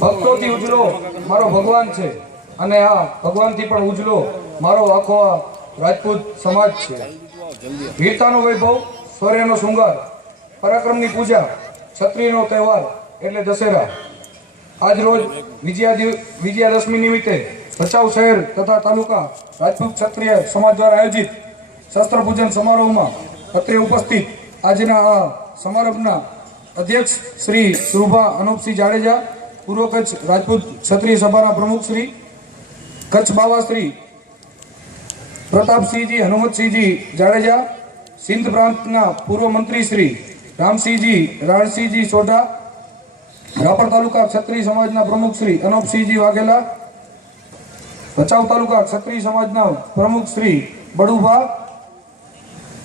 ભક્તોથી ઉજળો મારો ભગવાન છે અને આ ભગવાનથી પણ ઉજળો મારો આખો રાજપૂત સમાજ છે। વીરતાનો વૈભવ, શૌર્યનો શૃંગાર, પરાક્રમની પૂજા, ક્ષત્રિયનો તહેવાર એટલે દશેરા। આજ રોજ વિજયાદશમી નિમિત્તે ભચાઉ શહેર તથા તાલુકા રાજપૂત ક્ષત્રિય સમાજ દ્વારા આયોજિત શસ્ત્ર પૂજન સમારોહમાં અત્રે ઉપસ્થિત આજના આ સમારંભના अध्यक्ष श्री सुरभा अनूपसिंह जाडेजा, पूर्व कच्छ राजपूत क्षत्रिय सभा प्रमुख श्री कच्छ बाबा श्री प्रतापसिंह जी हनुमतसिंह जी जाडेजा, सिंध प्रांत पूर्व मंत्री श्री रामसिंह जी राणसिंह जी सोढा, रापर तालुका क्षत्रिय समाज प्रमुख श्री अनूपसिंह जी वाघेला, भचाउ तालुका क्षत्रिय समाज प्रमुख श्री बड़ूभा,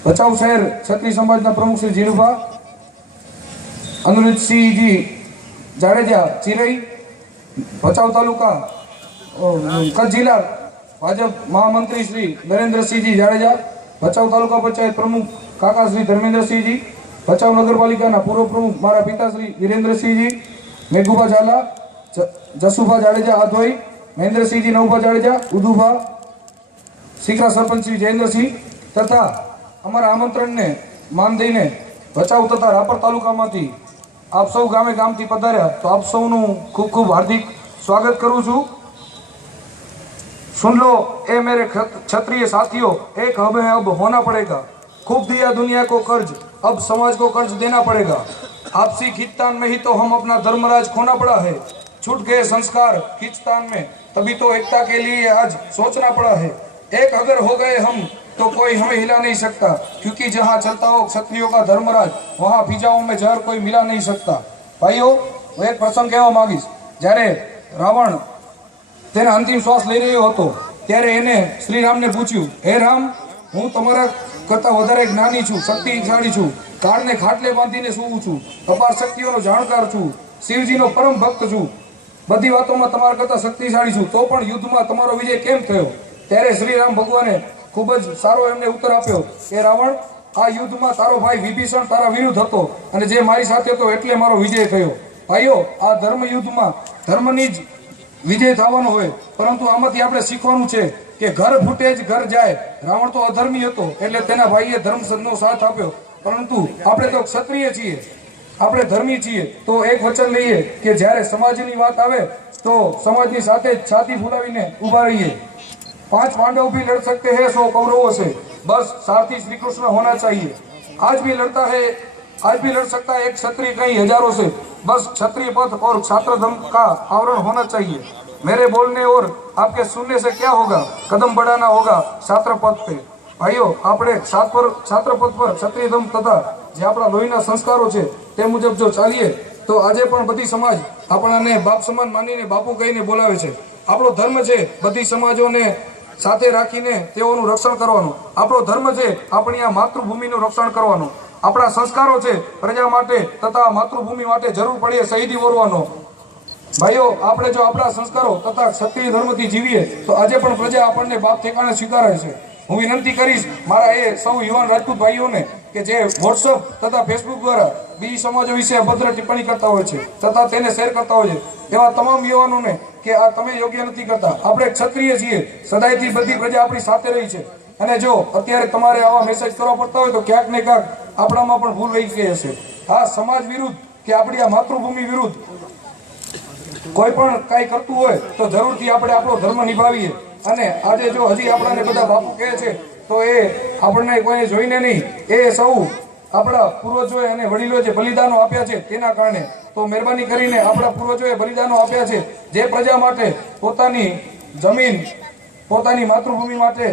भचाउ शहर क्षत्रिय समाज प्रमुख श्री जीणुभा, अनुरुद्ध जी जाडेजा चिरई, भचाउ तालुका कच्छ जिला भाजप महामंत्री श्री नरेंद्र सिंह जी जाडेजा, भचाउ तालुका पंचायत प्रमुख काका श्री धर्मेंद्र सिंह जी, भचाउ नगरपालिका पूर्व प्रमुख मारा पिता श्री वीरेंद्र सिंह जी, मेघुभा झाला, जसुभा जाडेजा आधोई, महेंद्र सिंह जी नवभा जाडेजा, उदुभा, सीखरा सरपंच श्री जयेंद्र सिंह तथा अमरा आमंत्रण ने मान दईने भचाउ तथा रापर तालुका मांथी आप सौ गामे गाम थी पधार्या तो आप सौनु खूब खूब हार्दिक स्वागत करूं छूं। सुन लो ए मेरे क्षत्रिय साथियों, एक हमें अब होना पड़ेगा, खूब दिया दुनिया को कर्ज, अब समाज को कर्ज देना पड़ेगा। आपसी खींचतान में ही तो हम अपना धर्मराज खोना पड़ा है, छूट गए संस्कार खींचतान में, तभी तो एकता के लिए आज सोचना पड़ा है। एक अगर हो गए हम तो कोई हमें हिला नहीं सकता, क्योंकि जहां चलता हो क्षत्रियों का धर्मराज वहां फिजाओं में जहर कोई मिला नहीं सकता। भाईओ, હું એક પ્રસંગ કહેવા માંગીશ। જ્યારે રાવણ તેના અંતિમ શ્વાસ લઈ રહ્યો હતો ત્યારે એને શ્રીરામને પૂછ્યું, હે રામ, હું તમારા કરતા વધારે જ્ઞાની છું, શક્તિશાળી છું, કાળને ખાટલે બાંધીને સૂવું છું, અપાર શક્તિઓનો જાણકાર છું, શિવજીનો પરમ ભક્ત છું, બધી વાતોમાં તમારા કરતા શક્તિશાળી છું, તો પણ યુદ્ધમાં તમારો વિજય કેમ થયો? ત્યારે શ્રીરામ ભગવાને खूब ज सारो एमने उत्तर आप्यो के रावण, आ युद्ध में तारो भाई विभीषण तारा विरुद्ध हतो अने जे मारी साथे हतो एटले मारो विजय थयो। भाईओ, आ धर्म युद्ध में धर्मनी ज विजय थवानो होय, परंतु आमांथी आपणे शीखवानुं छे के घर फूटे ज घर जाय। रावण तो अधर्मी हतो एटले तेना भाईए धर्मनो साथ आप्यो, परंतु आपणे तो क्षत्रिय छीए, आपणे धर्मी छीए, तो एक वचन लईए के ज्यारे समाजनी वात आवे तो समाजनी साथे छाती फूलावीने उभा रहीए। 5 पांडव भी लड़ सकते हैं 100 कौरवों से, बस सारथी श्री कृष्ण होना चाहिए। आज भी लड़ सकता है एक क्षत्रिय कई हजारों से, बस क्षत्रिय पद और छात्र धर्म का आवरण होना चाहिए। मेरे बोलने और आपके सुनने से क्या होगा, कदम बढ़ाना होगा छात्र पद पे। भाइयों, आपणे छात्र पद पर क्षत्रिय धर्म तथा जे आपણા લોહીના સંસ્કારો છે તે મુજબ જો ચાલીએ તો આજે પણ બધી સમાજ આપણાને બાપ સમાન માનીને બાપુ કહીને બોલાવે છે। આપણો ધર્મ છે બધી સમાજોને સાથે રાખીને તેઓનું રક્ષણ કરવાનું, આપણો ધર્મ છે આપણી આ માતૃભૂમિનું રક્ષણ કરવાનું, આપણા સંસ્કારો છે પ્રજા માટે તથા માતૃભૂમિ માટે જરૂર પડે શહીદી વરવાનો। ભાઈઓ, આપણે જો આપણા સંસ્કારો તથા ક્ષત્રિય ધર્મથી જીવીએ તો આજે પણ પ્રજા આપણને બાપ ઠેકાણે સ્વીકારે છે। હું વિનંતી કરીશ મારા એ સૌ યુવાન રાજપૂત ભાઈઓને કે જે વોટ્સઅપ તથા ફેસબુક દ્વારા બીજી સમાજો વિશે અભદ્ર ટિપ્પણી કરતા હોય છે તથા તેને શેર કરતા હોય છે, એવા તમામ યુવાનોને કે આ તમે યોગ્ય નથી કરતા। આપણે ક્ષત્રિય છીએ, સદાયથી બધી પ્રજા આપણી સાથે રહી છે, અને જો અત્યારે તમારે આવા મેસેજ કરવા પડતા હોય તો ક્યાંક ને ક્યાંક આપણામાં પણ ભૂલ રહી ગઈ હશે। આ સમાજ વિરુદ્ધ કે આપણી આ માતૃભૂમિ વિરુદ્ધ કોઈ પણ કાંઈ કરતું હોય તો જરૂરથી આપણે આપણો ધર્મ નિભાવીએ। અને આજે જો હજી આપણાને બધા બાપુ કહે છે તો એ આપણને કોઈને જોઈને નહીં, એ સૌ આપણા પૂર્વજોએ અને વડીલોએ જે બલિદાનો આપ્યા છે તેના કારણે। તો મહેરબાની કરીને આપણા પૂર્વજોએ બલિદાનો આપ્યા છે, જે પ્રજા માટે પોતાની જમીન, પોતાની માતૃભૂમિ માટે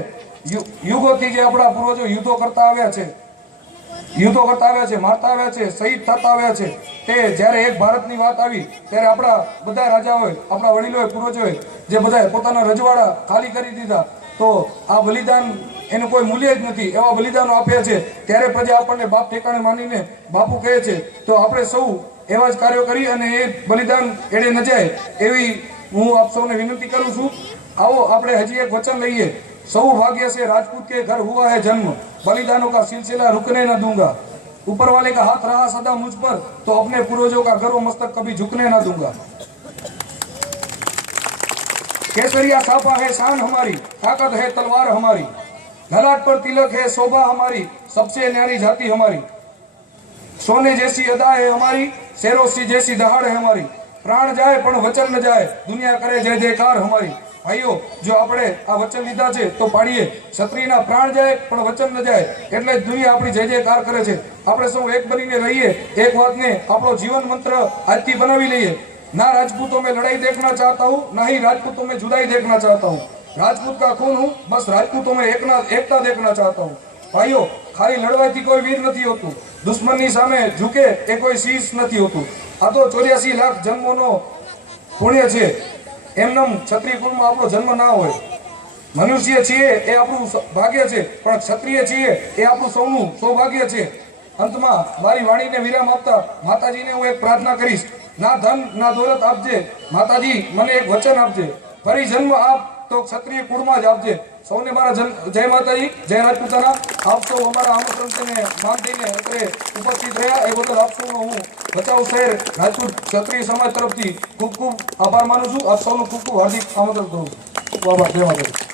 યુગોથી જે આપણા પૂર્વજો યુદ્ધો કરતા આવ્યા છે, મારતા આવ્યા છે, શહીદ થતા આવ્યા છે, તે જ્યારે એક ભારતની વાત આવી ત્યારે આપણા બધા રાજાઓએ, આપણા વડીલોએ, પૂર્વજોએ જે બધાએ પોતાના રજવાડા ખાલી કરી દીધા, તો આ બલિદાન એનું કોઈ મૂલ્ય જ નથી, એવા બલિદાનો આપ્યા છે, ત્યારે પ્રજા આપણને બાપ ઠેકાણે માનીને બાપુ કહે છે। તો આપણે સૌ એવા જ કાર્યો કરી અને એ બલિદાન એડે ન જાય એવી હું આપ સૌને વિનંતી કરું છું। आओ આપણે હજી એક વચન લઈએ, સૌ भाग्य से राजपूत के घर हुआ है जन्म, बलिदानों का सिलसिला रुकने न दूंगा। ऊपर वाले का हाथ रहा सदा मुझ पर, तो अपने पूर्वजों का गर्व मस्तक कभी झुकने ना दूंगा। केसरिया छापा है शान हमारी, ताकत है तलवार हमारी, ललाट पर तिलक है शोभा हमारी, सबसे न्यारी जाति हमारी, सोने जैसी अदा है हमारी, शेरों सी जैसी दहाड़ है हमारी, प्राण जाए पण वचन न जाए, दुनिया करे जय जयकार हमारी। भाईओ, जो આપણે આ વચન લીધા છે તો પાડીએ, ક્ષત્રિયના પ્રાણ જાય પણ વચન ન જાય, એટલે દુનિયા આપણી જય જયકાર કરે છે। આપણે સૌ એક બનીને રહીએ, એક વાતને આપણો જીવન મંત્ર આજથી બનાવી લઈએ। ना राजपूतों में लड़ाई देखना चाहता हूँ, ना ही राजपूतों में जुदाई देखना चाहता हूँ। राजपूत का खून हूँ, बस राजपूतों में एकता देखना चाहता हूँ। भाइयों, खाली लड़वाથી કોઈ વીર નથી હોતું, દુશ્મનની સામે ઝૂકે એ કોઈ શીશ નથી હોતું। આ તો 84 લાખ જન્મોનો પુણ્ય છે। એમનેમ ક્ષત્રિય કુળમાં આપણો જન્મ ના હોય। મનુષ્ય છીએ એ આપણું ભાગ્ય છે, પણ ક્ષત્રિય છીએ એ આપણું સૌનું સૌભાગ્ય છે। અંતમાં મારી વાણીને વિરામ આપતા માતાજીને હું એક પ્રાર્થના કરીશ। ना धन ना दौलत आपजे, माताजी मने एक वचन आपजे, फरी जन्म आप तो क्षत्रिय कुळ में ज आपजे। सौने मारा जय माताजी, जय राजपूताना। आप सौ हमारा आमंत्रण ने मान दीने अत्रे उपस्थित रह्या ए बदल आप सौनो हूँ भचाऊ शहर राजपूत क्षत्रिय समाज तरफथी खूब खूब आभार मानु छुं। आप सौનું खूब खूब हार्दिक आमंत्रण करूं। खूब आभार। जय माताजी।